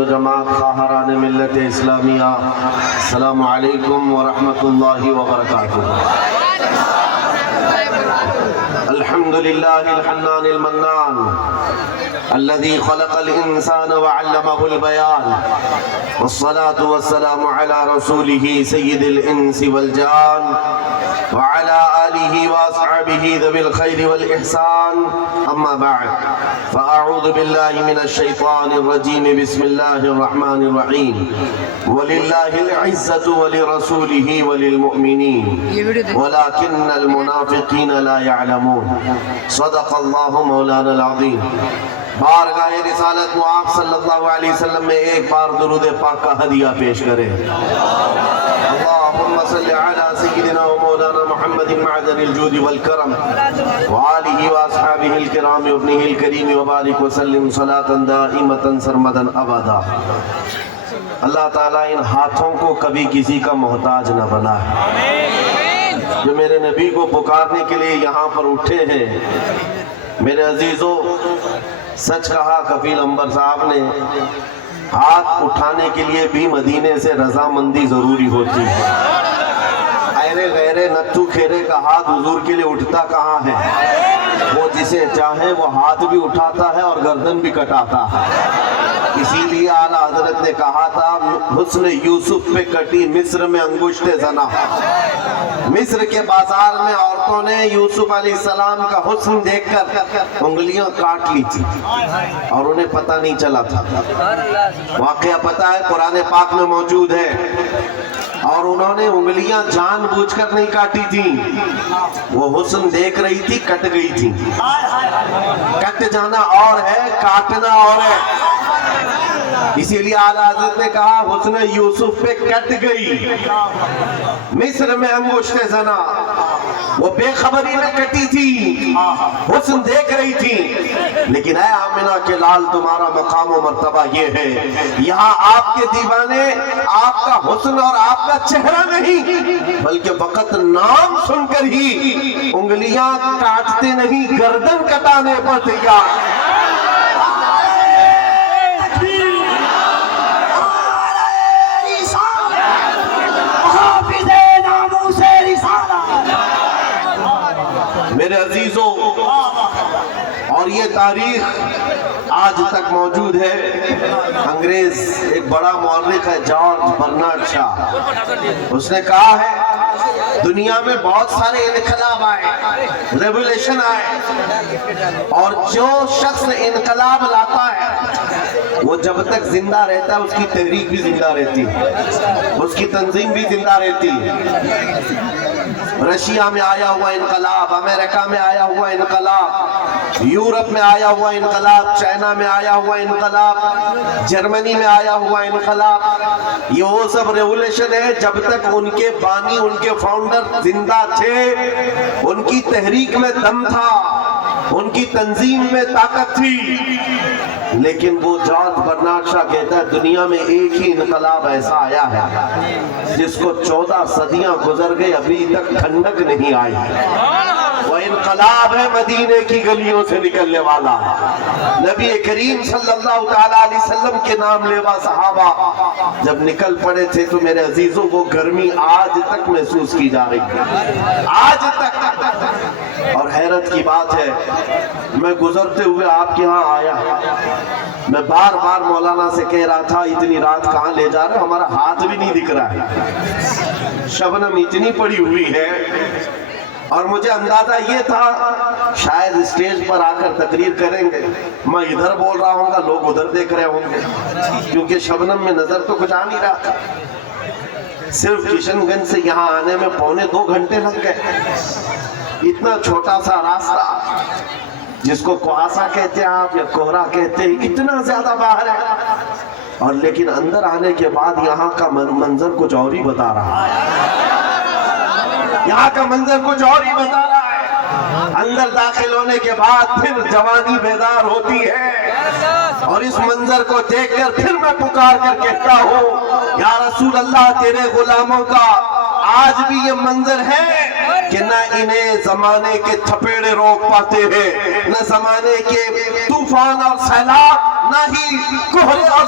و جماعت خواہران ملت اسلامیہ، السلام علیکم ورحمۃ اللہ وبرکاتہ۔ الحمد للہ الحنان المنان الذي خلق الإنسان وعلمه البيان، والصلاة والسلام على رسوله سيد الإنس والجان وعلى آله وأصحابه ذوي الخير والإحسان، أما بعد فأعوذ بالله من الشيطان الرجيم، بسم الله الرحمن الرحيم، ولله العزة ولرسوله وللمؤمنين ولكن المنافقين لا يعلمون، صدق الله مولانا العظيم۔ بارگاہ رسالت معاف صلی اللہ علیہ وسلم میں ایک بار درود پاک کا ہدیہ پیش کریں۔ اللہم صلی علی سیدنا و مولانا محمد معدن الجود والکرم وآلہ واصحابہ الکرام وابنہ الکریم وبارک وسلم صلاة دائمتا سرمدا ابدا۔ اللہ تعالیٰ ان ہاتھوں کو کبھی کسی کا محتاج نہ بنائے، جو میرے نبی کو پکارنے کے لیے یہاں پر اٹھے ہیں۔ میرے عزیزوں، سچ کہا کفیل انبر صاحب نے، ہاتھ اٹھانے کے لیے بھی مدینے سے رضامندی ضروری ہوتی ہے۔ ایرے غیرے نتھو کھیرے کا ہاتھ حضور کے لیے اٹھتا کہاں ہے؟ وہ جسے چاہے وہ ہاتھ بھی اٹھاتا ہے اور گردن بھی کٹاتا ہے۔ اسی لیے اعلیٰ حضرت نے کہا تھا، حسن یوسف پہ کٹی مصر میں انگشت زنا۔ مصر کے بازار میں عورتوں نے یوسف علیہ السلام کا حسن دیکھ کر انگلیاں کاٹ لی تھی اور انہیں پتہ نہیں چلا تھا۔ واقعہ پتہ ہے، قرآن پاک میں موجود ہے، اور انہوں نے انگلیاں جان بوجھ کر نہیں کاٹی تھی، وہ حسن دیکھ رہی تھی، کٹ گئی تھی۔ کٹ جانا اور ہے، کاٹنا اور ہے۔ اسی لیے اعلیٰ حضرت نے کہا، حسن یوسف پہ کٹ گئی مصر میں انگشت زنا۔ وہ بے خبری میں کٹی تھی، حسن دیکھ رہی تھی، لیکن اے آمنہ کے لال، تمہارا مقام و مرتبہ یہ ہے، یہاں آپ کے دیوانے آپ کا حسن اور آپ کا چہرہ نہیں، بلکہ فقط نام سن کر ہی انگلیاں کاٹتے نہیں، گردن کٹانے پر تیار۔ میرے عزیزوں، اور یہ تاریخ آج تک موجود ہے۔ انگریز ایک بڑا مورخ ہے، جارج برنارڈ شاہ، اس نے کہا ہے، دنیا میں بہت سارے انقلاب آئے، ریولیشن آئے، اور جو شخص انقلاب لاتا ہے وہ جب تک زندہ رہتا ہے اس کی تحریک بھی زندہ رہتی ہے، اس کی تنظیم بھی زندہ رہتی ہے۔ رشیا میں آیا ہوا انقلاب، امریکہ میں آیا ہوا انقلاب، یورپ میں آیا ہوا انقلاب، چائنا میں آیا ہوا انقلاب، جرمنی میں آیا ہوا انقلاب، یہ وہ سب ریولیشن ہے جب تک ان کے بانی، ان کے فاؤنڈر زندہ تھے، ان کی تحریک میں دم تھا، ان کی تنظیم میں طاقت تھی۔ لیکن وہ جارج برنارڈ شاہ کہتا ہے، دنیا میں ایک ہی انقلاب ایسا آیا ہے جس کو 14 صدیاں گزر گئے، ابھی تک ٹھنڈک نہیں آئی۔ وہ انقلاب ہے مدینے کی گلیوں سے نکلنے والا۔ نبی کریم صلی اللہ تعالیٰ علیہ وسلم کے نام لیوا صحابہ جب نکل پڑے تھے تو میرے عزیزوں، وہ گرمی آج تک محسوس کی جا رہی ہے، آج تک۔ اور حیرت کی بات ہے، میں گزرتے ہوئے آپ کے ہاں آیا، میں بار بار مولانا سے کہہ رہا تھا، اتنی رات کہاں لے جا رہے، ہمارا ہاتھ بھی نہیں دکھ رہا ہے، شبنم اتنی پڑی ہوئی ہے۔ اور مجھے اندازہ یہ تھا شاید اسٹیج پر آ کر تقریر کریں گے، میں ادھر بول رہا ہوں گا، لوگ ادھر دیکھ رہے ہوں گے، کیونکہ شبنم میں نظر تو کچھ آ نہیں رہا تھا۔ صرف کشن گنج سے یہاں آنے میں 2.25 گھنٹے لگ گئے۔ اتنا چھوٹا سا راستہ، جس کو کواسا کہتے ہیں آپ یا کوہرا کہتے ہیں، اتنا زیادہ باہر ہے، اور لیکن اندر آنے کے بعد یہاں کا منظر کچھ اور ہی بتا رہا ہے، یہاں کا منظر کچھ اور ہی بتا رہا ہے۔ اندر داخل ہونے کے بعد پھر جوانی بیدار ہوتی ہے، اور اس منظر کو دیکھ کر پھر میں پکار کر کہتا ہوں، یا رسول اللہ، تیرے غلاموں کا آج بھی یہ منظر ہے کہ نہ انہیں زمانے کے تھپیڑے روک پاتے ہیں، نہ زمانے کے طوفان اور سیلاب، نہ ہی کوہرے اور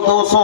200,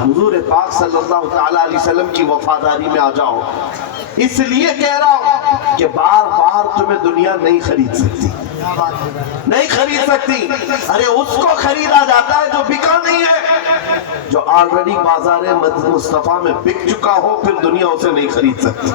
حضور پاک صلی اللہ تعالیٰ علیہ وسلم کی وفاداری میں آ جاؤ. اس لیے کہہ رہا ہوں کہ بار بار تمہیں دنیا نہیں خرید سکتی, نہیں خرید سکتی. ارے اس کو خریدا جاتا ہے جو بکا نہیں ہے, جو آلریڈی بازار مصطفیٰ میں بک چکا ہو, پھر دنیا اسے نہیں خرید سکتی.